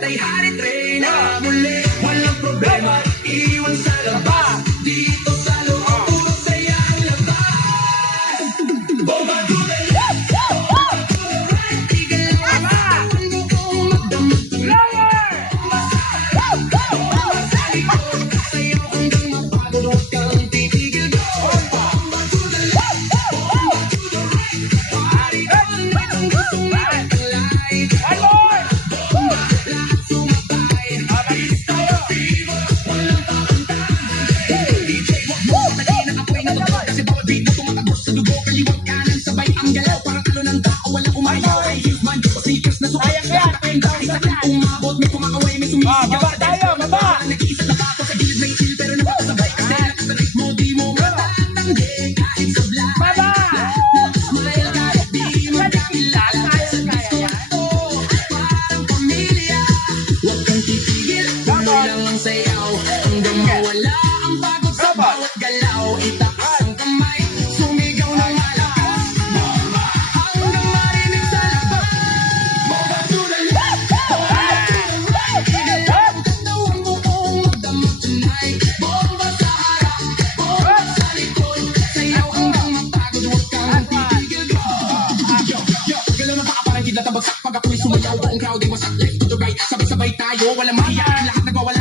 Ay hari-train na muli. Walang problema, iwan sa labas. Dito sa loob, puro saya ang labas. Bomba to the left, bomba to the right. Tigil lang ang tawon mo kung magdamag ka. Bomba sa harap, bomba sa likod. Sayaw hanggang mapagod, huwag kang titigil doon. Bomba to the left, bomba to the right. Party on, merong gustong makatangay. Umabot, may kumakaway, may sumisigaw. Baba tayo, baba! Nag-iisa na pa ako sa gilid, may chill pero napakasabay. Kasi sa ritmo, di mo matatanggi. Kahit sa vlog, Baba! smile kahit di magkakilala. Sa disco to, parang pamilya. Huwag kang titigil, tuloy lang ang sayaw. Hanggang mawala ang pagod sa bawat galaw. Itaas ang kamay, sumigaw ng malakas. Bomba, hanggang marinig sa labas. Bomba to the left, bomba to the right. Tigil lang katawan mo kung magdamag tonight. Bomba sa harap, bomba sa likod. Sayaw hanggang mapagod, huwag kang titigil doon. Yo, yo, galaw ng paa parang hindi natabagsak. Pag ako'y sumayaw, buong crowd ay wasak. Left to the right, sabay-sabay tayo, walang mahiya. Lahat nagwawala